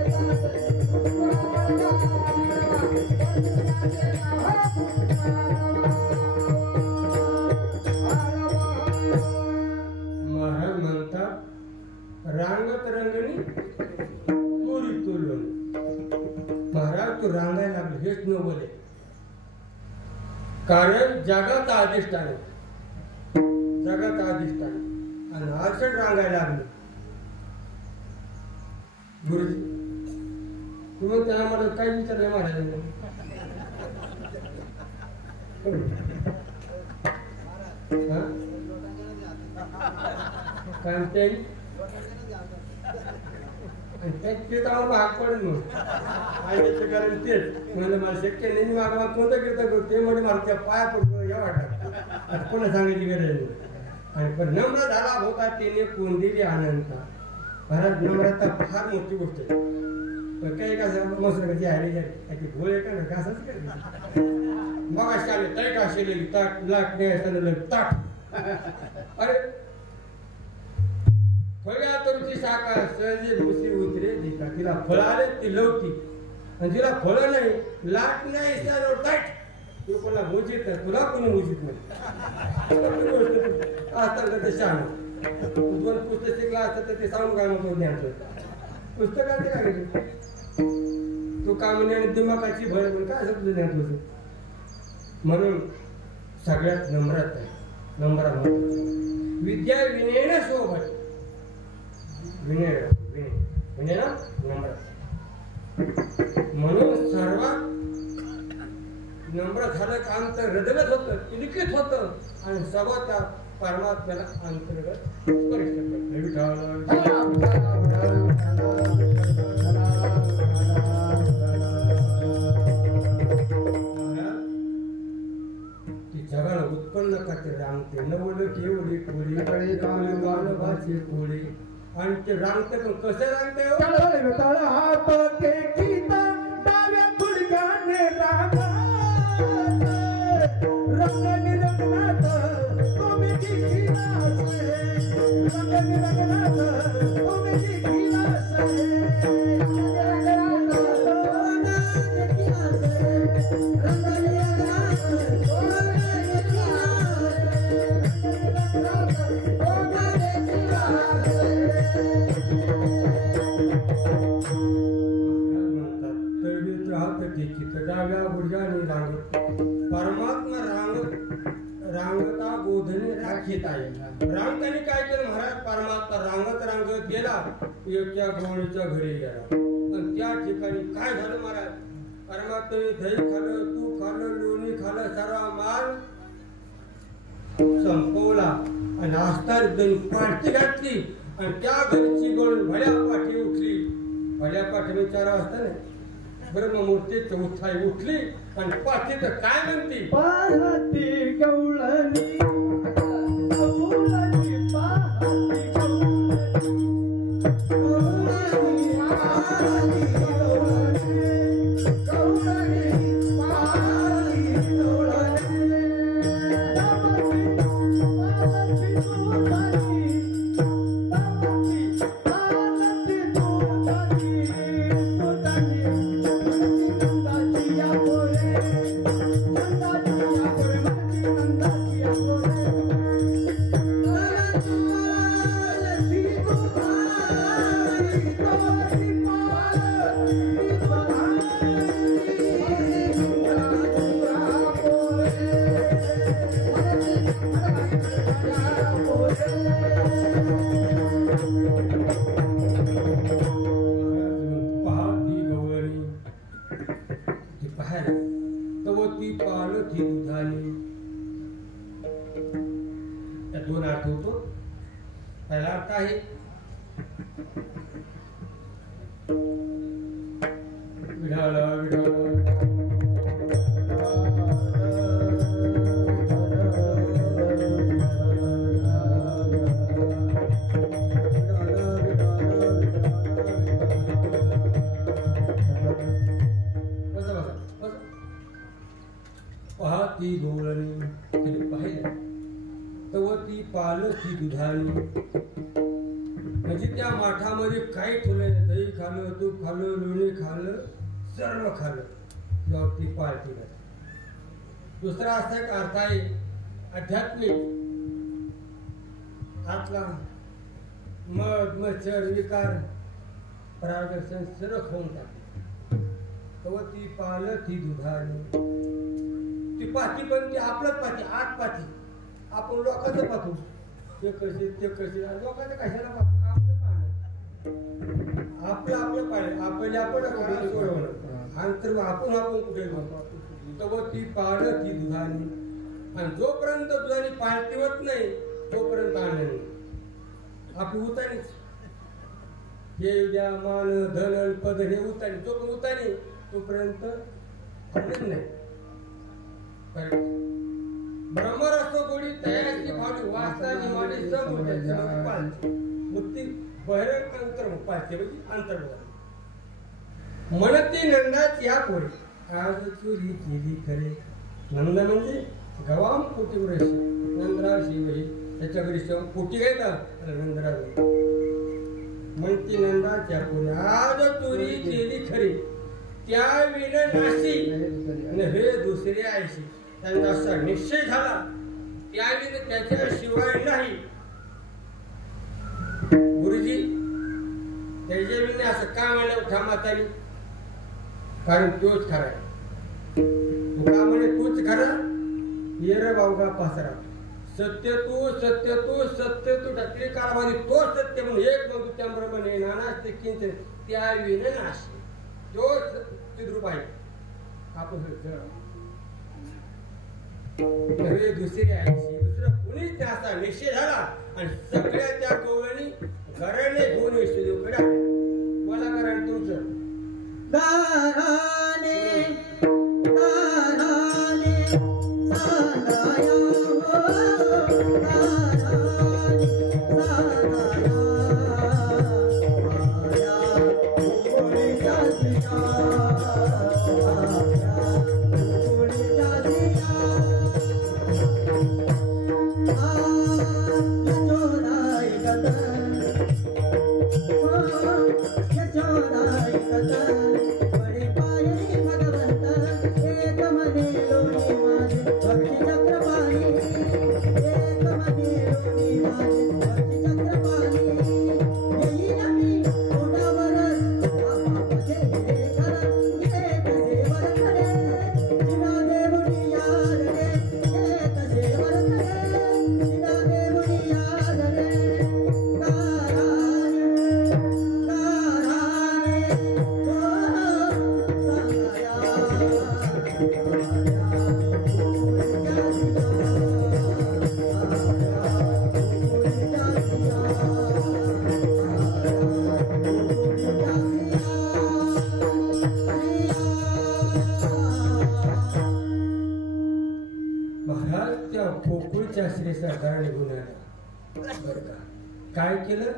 महाराज म्हणतात रांगत रंगणी चोरी तुलून. महाराज तू रांगायला लागले हेच नवल आहे. कारण जगाचा अधिष्ठान आहे, जगाचा अधिष्ठान आणि अर्षण रांगायला लागले. गुरुजी तुम्ही त्याला मला काय विचारलं महाराजांनी, कारण ते तेच आम्हाला भाग पडेल मग. आणि कारण तेच म्हणजे मला शक्य नाही. मागवा कोणतं कीर्तन करू ते म्हणजे मला त्या पाया पडतो या वाटत कोणा सांगायची गरज नाही. आणि पण नम्र झाला होता त्याने कोण दिली अनंता. महाराज नम्रता फार मोठी गोष्ट आहे. पण काही का मस्त आले गोळे का ना असंच करते मग असे आले तैट असेल ताट लाट नाही ताट. अरे फळ्या तरुची शाखा सहजे भुसी उतरे दिका. तिला फळ आले ती लवती आणि तिला फळ नाही लाट नाही ताट. तू कोणाला मोजित नाही, तुला कोणी मोजित नाही. असतात ते शान दोन पुस्तक शिकला असतं तर ते सांगून काय म्हणतो ज्ञान पुस्तकाचे काय तू काय म्हणे आणि दिमागाची भर म्हणून काय असं तुझं ज्ञान तुझं. म्हणून सगळ्यात नम्रात आहे. नम्रा विद्या विनयने सोबत विनय विनय म्हणजे ना नम्र. म्हणून सर्वात नम्र झालं काम तर हृदयगत होतं, लिखित होतं आणि सगळं त्या परमात्म्याला अंतर्गत स्पर्श जगाला उत्पन्न करते रांगते नवल केवढी कोळी गाणभाची कोळी. आणि ते रांगते पण कसं रांगते तळ हात टेकीत डाव्या गुडघ्याने रंगनी रंगनाथ तुम्ही दिलास रंगनी रंगनाथ तुम्ही दिलास डाव्या गुडघ्याने रांगत परमात्मा रांगता गोधनी राखीत आहे. रांगताने काय केलं महाराज, परमात्मा रांगत रांगत गेला एका गवळीच्या घरी गेला आणि त्या ठिकाणी काय झालं महाराज, परमात्म्याने दही खाल्लं, तूप खाल्लं, लोणी खाल्लं, सर्व माल संपवला आणि आस्तार दही पाठी घातली आणि त्या घरची गवळी भल्या पाठी उठली. भल्या पाठी 4 वाजता नाही ब्रह्ममूर्ती चौथाई उठली आणि पाठी तर काय म्हणती, पाहती गवळणी गवळणी पाहती गवळणी गवळणी पाहती गवळणी गवळणी पाहती गवळणी पाहती सुतानी पाहती सुतानी सुतानी Thank you. दोन अर्थ होतो. पहिला अर्थ आहे विढाला विढाला ती गोवळणी तिने पाहिलं तेव्हा ती पालखी दुधाळी. म्हणजे त्या माठामध्ये काही ठेवलं, दही खाल्लं, तूप खाल्लं, लोणी खाल्लं, सर्व खाल्लं, तेव्हा ती पालखी झाली. दुसरा असा एक अर्थ आहे आध्यात्मिक. आतला मध मच्छर विकार परागर्शन सर्व खाऊन टाकले तेव्हा ती पालखी दुधाळी. ती पाती पण ती आपलंच पाती, आत पाती. आपण लोकांचं पाहतो ते कसे ते कसे, लोकांचं कशाला पाहतो, आपलं पाहणं, आपलं पाहिलं, आपण सोडवणं अंतर आपण कुठे तेव्हा ती पाळलं ती दुधानी. आणि जोपर्यंत दुधानी पाळती होत नाही तोपर्यंत आनंद नाही. आपली उतानीच हे द्या मान धन पद हे उतानी, तो उतानी तोपर्यंत आनंद नाही. ब्रह्मर असतो गोडी तयारी फावली वाचता निमाडी सब मुक्ती बहिरंग अंतर पाचते म्हणजे अंतर्गत. म्हणती नंदाची या पोरी आज चोरी केली खरे. नंद म्हणजे गवाम पोटी वृष, नंदराव शिवही त्याच्या घरी पोटी घ्यायचा नंदराव. म्हणती नंदाच्या पोरी आज चोरी केली खरी, त्या विन नाशी नव्हे दुसरे आयशी. त्यांचा असा निश्चय झाला त्यावेळी त्याच्याशिवाय नाही. गुरुजी त्याच्या विने असं का म्हणलं ठामातानी, कारण तोच खरा आहे. तू का म्हणे तूच खरा, येर बावगा पासरा. सत्य तू टाकली काळामध्ये तो सत्य म्हणून एक बघू त्या ब्रह्मणे नानाच ते किंच त्या विने नाशी. तोच चिद्रूप आहे. आपण नव्हे दुसरी आयशी, दुसरं कुणीच त्याचा निश्चय झाला. आणि सगळ्या त्या कवळणी घराने घेऊन विष्णुदेवकडे आले. मला कारण तुमचं गाराने गाराने सांगाया हो, गाराने सांगाया आया गोडीच्या सिया, आया गोडीच्या सिया. खोकुळच्या श्री सरकार निघून आला. बर का काय केलं,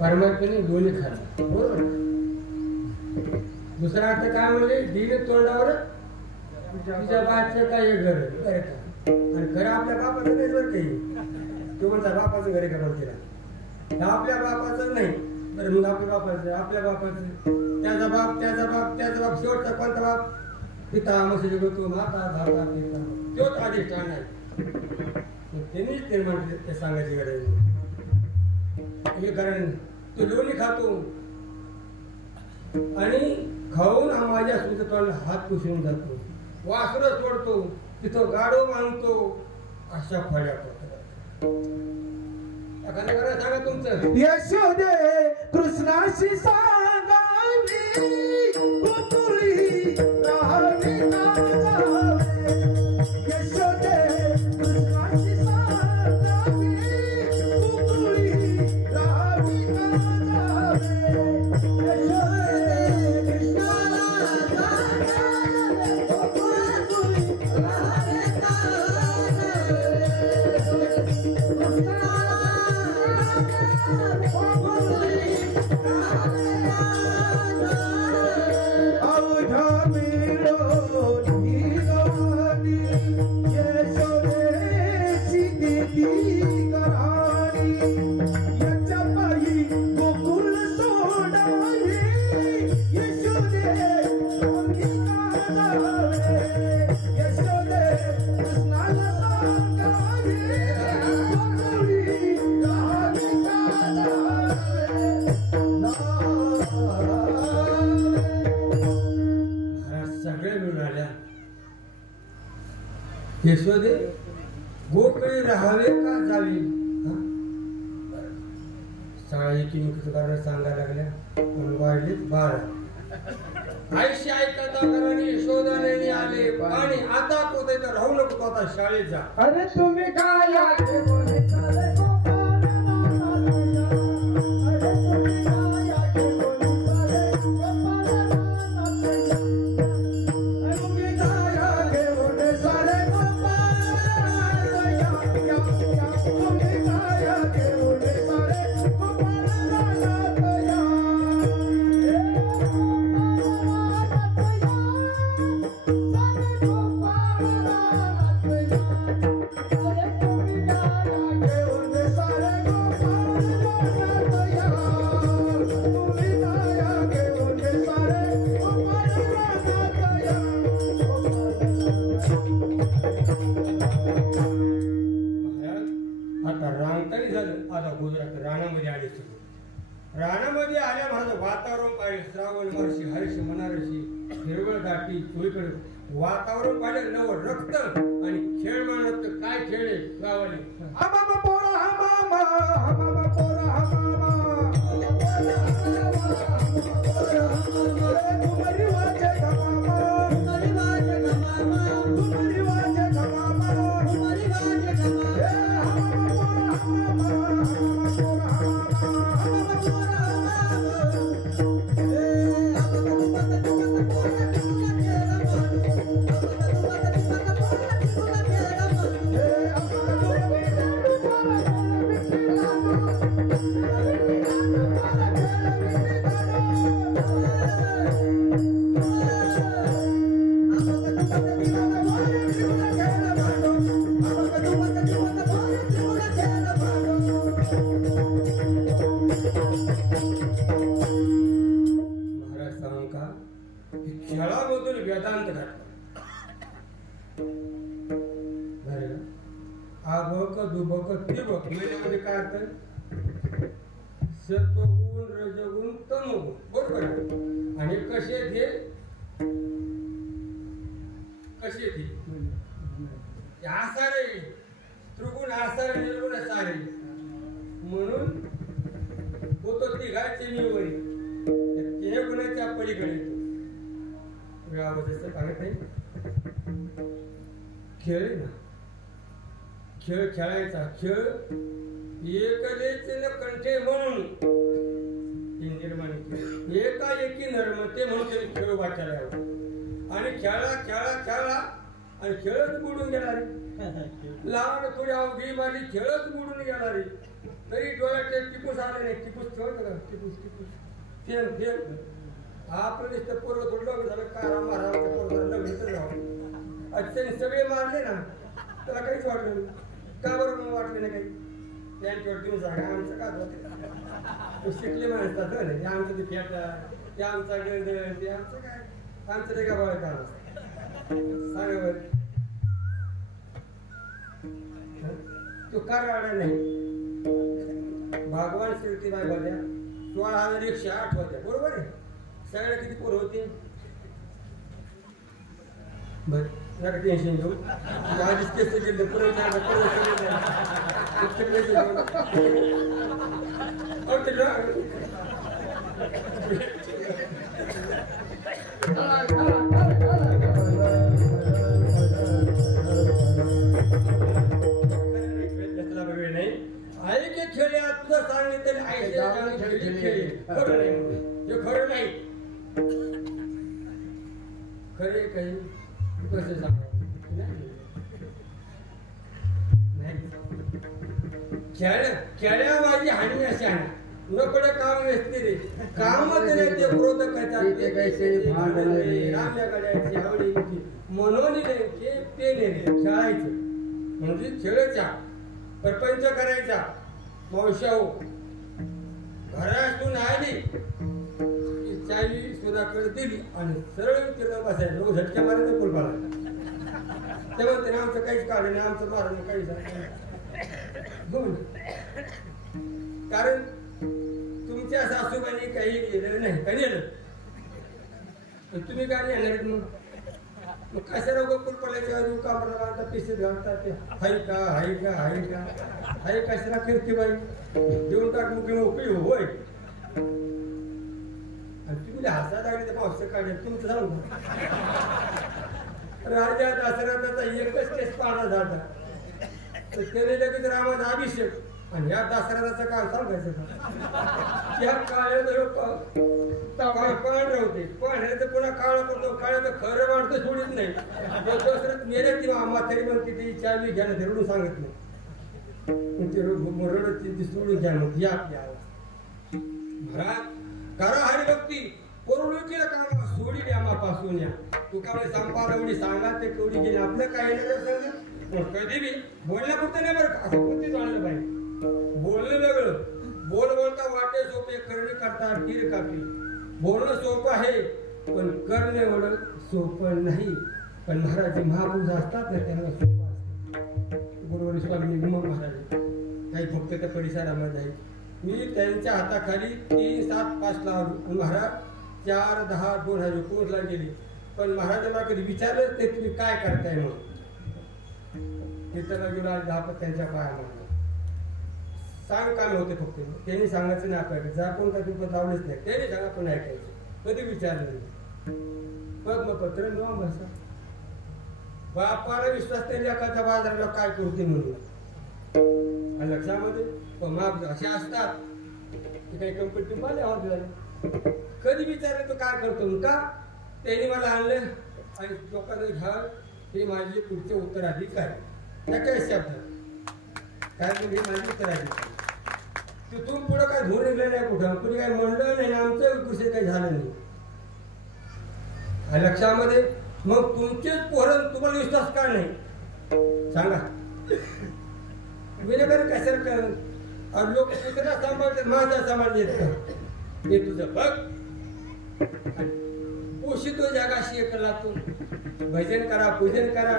परमात्म्याने दोन्ही खाल्लं. बरोबर. दुसरा अर्थ काय म्हणले, दिले तोंडावर तुझ्या बाच्या काय घर. बरं का, आणि खरं आपल्या बापाचं नाही बरं काही. तो म्हणता बापाचं घर आहे का म्हणते, आपल्या बापाचं नाही. बरं मग आपल्या बापाचं त्याचा बाप शेवटचा कोणता बाप, पिता मसे तो माता धाता पिता, तोच अधिष्ठान आहे. त्यांनीच ते म्हणते ते सांगायची गरज नाही. कारण तो लोणी खातो आणि खाऊन माझ्या सुद्धा तोंडाला हात पुसून जातो, वासरं सोडतो, तिथं गाडो बांधतो, अशा फळ्या पडतात. एखाद्या घरात सांगा तुमचं यशोदे कृष्णाशी सांगावी गोकुळी राहावी ना जावे. यशोदे यशोदे गोकडे राहावे का जावे? शाळा एकीमेकीचं कारण सांगायला लागल्या म्हणून वाढले 12. आईशी ऐकता कराने यशोदाने आले आणि आता कोते तर राहू नको तू आता शाळेत जा. अरे तुम्ही काय आले बोले सारे गोपाल नानाया. अरे तुम्ही काय आले बोले सारे गोपाल नानाया. अरे तुम्ही काय आले बोले सारे गोपाल नानाया. तुम्ही काय आले बोले सारे गोपाल नानाया. आता रांगतानी झालं. आता गुजरात राणामध्ये आले सगळे. राणामध्ये आल्या माझं वातावरण पाहिलं. श्रावण मार्शी हर्ष मनारशी हिरवळ दाटी चोळीकडे वातावरण पाहिलं. नव रक्त आणि खेळ म्हणत काय खेळ आहे गावाले. हमामा पोरा हमामा हमामा पोरा हमामा तुम्हारी वाजे हमामा तुम्हारी वाजे हमामा तुम्हारी वाजे हमामा तुम्हारी वाजे हमामा हमामा पोरा हमामा महाराज सांगा खेळामधून वेदांत घडला. आबक दुबक तिबक म्हणजे काय अर्थ? सत्वगुण रजगुण तमोगुण बरोबर आहे. आणि कसे ते कसे ते आसारे त्रिगुण आसारे निर्गुण सारे म्हणून होतो तिघाचे निवडी तिने गुणाच्या पलीकडे वेळाबद्दल सांगत नाही. खेळ ना खेळ खेळायचा. खेळ एकलेचे न कंठे म्हणून निर्माण केले. एकाएकी नर्मते म्हणून त्यांनी खेळ वाचायला हवा. आणि खेळा खेळा खेळा आणि खेळच बुडून गेणारे. लहान थोडी अवघी मारली खेळच बुडून गेणारे. तरी डोळ्याचे टिपूस आले नाही. टिपूस ठेवत का? टिपूस टिपूस फेल फेल. आपण नुसतं पोरं थोडं लग्न झालं कारा मारा पोरं लग्न तर राहू. त्यांनी सगळे मारले ना त्याला काहीच वाटलं नाही. का बरं मग वाटलं नाही काही? त्यांच्यावर तुम्ही सांगा आमचं का होतं. शिकले माणसात हे आमचं ते फेटा ते आमचा गंध ते आमचं काय आमचं ते का बघा काम सांगा बरं. तो कारवाडा नाही. भगवान श्रीबाई होत्या 16,108 होत्या बरोबर आहे. सगळ्या किती पोरं होते? बर नका टेन्शन घेऊ. माझीच केस गेले परत वेळ नाही. आई के खेळ तुझं सांगले तरी आईचे खेळ खरं नाही. हे खरं नाही. खरे काही कसं सांगा खेळ खेळ्या माझी हानी अशी आहे. नकडे काम नसते रे. कामच नाही ते क्रोध करतात ते कैसे रामल्या गड्याची आवडी म्हणून ते पेने खेळायचं म्हणजे खेळायचा प्रपंच करायचा. मावशा हो घरातून आली चावी सुधाकडे दिली आणि सरळ तिला बसायचं. लोक झटक्या मारायचं पूल पाडायचा. तेव्हा त्याने आमचं काहीच काढलं नाही. आमचं मारण काहीच कारण तुमच्या सासूबाईंनी काही केलं नाही. काही नेलं तुम्ही काय नेणार मग? मग कशाला गोकुळ पडल्याच्या वेळी कामराला आता पिसे घालतात ते हाय कशाला फिरती बाई देऊन टाक मुकी मोकळी होय. आणि तुम्ही हसा लागले तर पावसा काढले तुमचं सांगू. राजा दशरथाचा एकच केस पाहणा झाला तर त्याने लगेच रामाचा अभिषेक. आणि ह्या दशरथाचं काय सांगायचं त्या काळ्यात पांढरे होते पांढऱ्याचं पुन्हा काळं करतो काळ्याचं खरं वाढतं सोडित नाही. दशरथ मेरे ती म्हातारी म्हणते ती चावी घ्या ना ते रडून सांगत नाही रडत ती सोडून घ्या मग या आपल्या महाराज करा हरिभक्ती पोरवळीला काम सोडी द्या मापासून या तू का संपाद एवढी सांगा ते केवढी गेली आपलं काय सांगा. पण कधी बी बोलण्यापुरतं नाही बरं असं कोणती जाणलं पाहिजे. बोलणं वेगळं बोलता वाटे सोपे करणे करता टीर कापी. बोलणं सोपं आहे पण करणं एवढं सोपं नाही. पण महाराज महापुरुष असतात ना त्यांना सोपं असतं. गुरुवारी स्वामी उमा महाराज काही फक्त त्या परिसरामध्ये आहे. मी त्यांच्या हाताखाली 3, 7, 5 लाख महाराज 4, 10, 2019 ला गेली. पण महाराजांना कधी विचारलंच ते तुम्ही काय करताय म्हणून. तिथं गेलो 10 पत्त्यांच्या पाया म्हणून सांग काम होते फक्त त्यांनी सांगायचं नाही आपल्याकडे जा कोण काय तुमचं लावलेच नाही त्यांनी सांगा पण ऐकायचं कधी विचारलं नाही. पद्मपत्र नोंद भाषा बापाला विश्वास त्यांनी एखाद्या बाजाराला काय करते म्हणून लक्षामध्ये माप असे असतात की काही कंपनी मला आवाज दिला कधी विचारलं तो काय करतो का त्यांनी मला आणलं आणि लोकांना घ्या हे माझे पुढचे उत्तराधिकारी त्या काय शब्द काय म्हणजे माझी उत्तराधिकारी तिथून पुढं काय धोरण निघलं नाही कुठं कुणी काय म्हणलं नाही आमचं कुठे काही झालं नाही लक्षामध्ये. मग तुमचेच पोरण तुम्हाला विश्वास का नाही सांगा विनेकर कशाला लोक कुत्रा सांभाळतात माझा समाज येत का ते तुझं बघ पोषितो जगाशी एकला तू भजन करा पूजन करा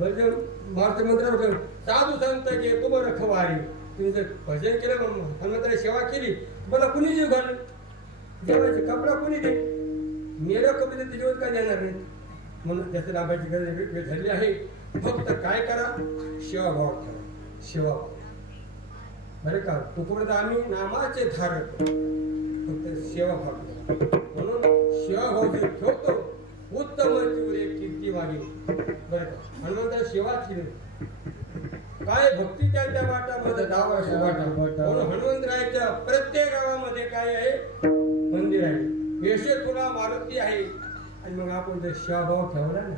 भजन मार्ग मंत्र साधू संत घे तुम्हाला रखवारी. तुम्ही जर भजन केलं हनुमंताला सेवा केली तुम्हाला कुणी जीव घाल जेवायचे कपडा कुणी दे मेरा कपडे ते जेवण काय देणार नाही. म्हणून त्याचं लाभाची गरज वेळ झाली आहे. फक्त काय करा सेवाभाव ठेवा सेवाभाव बरं का तुकडं आम्ही नामाचे धारक फक्त सेवाभाव म्हणून सेवाभाव जे ठेवतो उत्तम कीर्ती मागे बरं का हनुमंता सेवा केली काय भक्ती त्या वाटामध्ये दावा वाटा म्हणून हनुमंतरायाच्या प्रत्येक गावामध्ये काय आहे मंदिर आहे पेशे तुला मारुती आहे. आणि मग आपण जर सेवाभाव ठेवला ना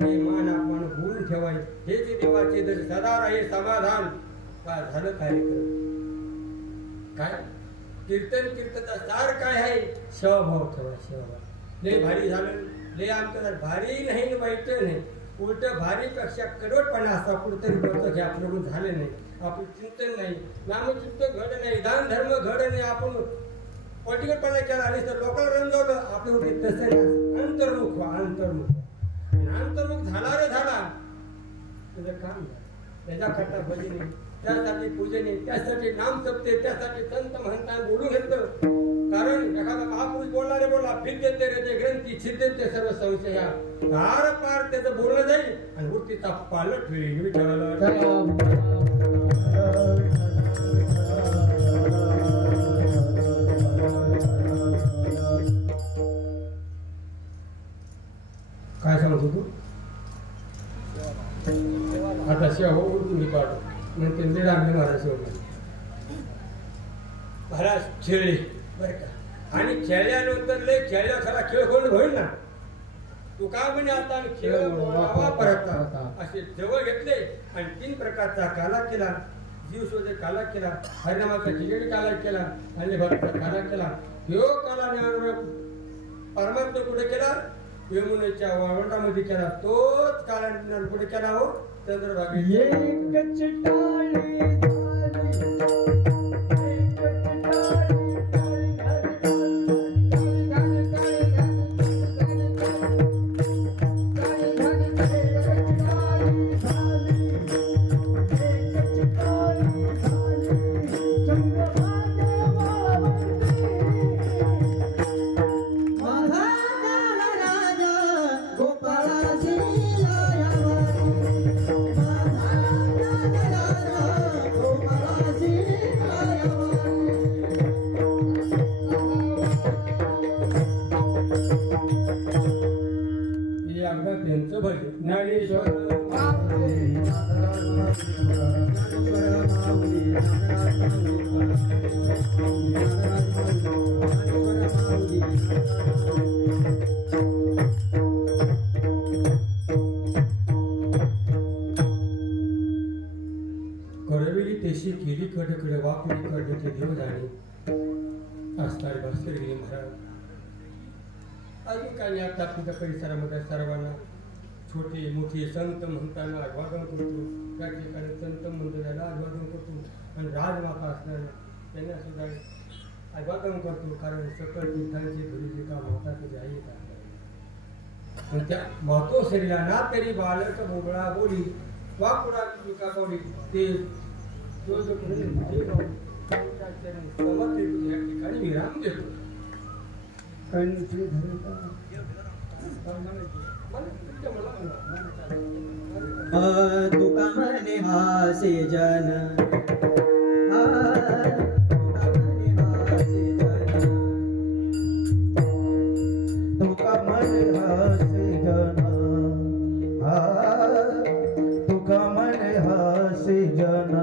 हे मान अपमान होऊन ठेवाय हेच देवाचे जर सदा राहे समाधान काय झालं कार्यक्रम काय कीर्तनचा सार काय आहे सेवाभाव ठेवा सेवाभाव. लय भारी झालं लय आमचं भारी नाही वाईट नाही उलट भारीपेक्षा कडवटपणा असा कुठेतरी बघतो की आपल्याकडून झालं नाही आपलं चिंतन नाही नामचिंतन घड नाही दान धर्म घड नाही आपण पॉलिटिकलपणा केला आणि तर लोकांना रंजवलं आपल्या होते तसं नाही. अंतर्मुख अंतर्मुख झाला रे झाला तुझं काम त्याच्या खट्टा भजने त्यासाठी पूजने त्यासाठी नाम जपते त्यासाठी संत म्हणता बोलून घेतलं. कारण एखादा महापुरुष बोलणारे बोला भिद्यते रे ते ग्रंथी छिद्यते सर्व संशया पार पार त्याचं बोलणं जाईल आणि वृत्तीचा पालट होईल. काय सांगतो तू आता सेवा हो तुम्ही काढ म्हणते लागले महाराज महाराज खेळले बरं का आणि खेळल्यानंतर लय खेळल्या खरा खेळ कोण होईल ना तू का म्हणे आता खेळ परत असे जवळ घेतले आणि 3 प्रकारचा काला केला जीव शोधे काला केला हरिनामाचा खिचडी काला केला आणि भक्ताचा काला केला. ह्यो काला परमात्मा कुठे केला यमुनेच्या वावंडामध्ये केला तोच काला कुठे केला हो चंद्रभागी गोपाळाची ज्ञानेश्वर करविली तेशी केली कडकडे वाकडी कडे ते देव जाणे असणार भास्कर गेले महाराज. अजून काही नाही. आता तुझ्या परिसरामध्ये सर्वांना छोटे मोठे संत म्हणताना अभिवादन करतो. त्या ठिकाणी संत म्हणतो त्याला अभिवादन करतो आणि राजमाता असणाऱ्या त्यांना सुद्धा अभिवादन करतो. कारण सकल तीर्थांची गुरुजी का माता तुझी आई का आणि त्या मातो शरीरा ना तरी बालक बोबळा बोली वाकुडा तुका बोली ते जो जो ठिकाणी विराम देतो. तुका म्हणे हासे जन तुका म्हणे हासे जन तुका म्हणे हासे जन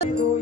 तो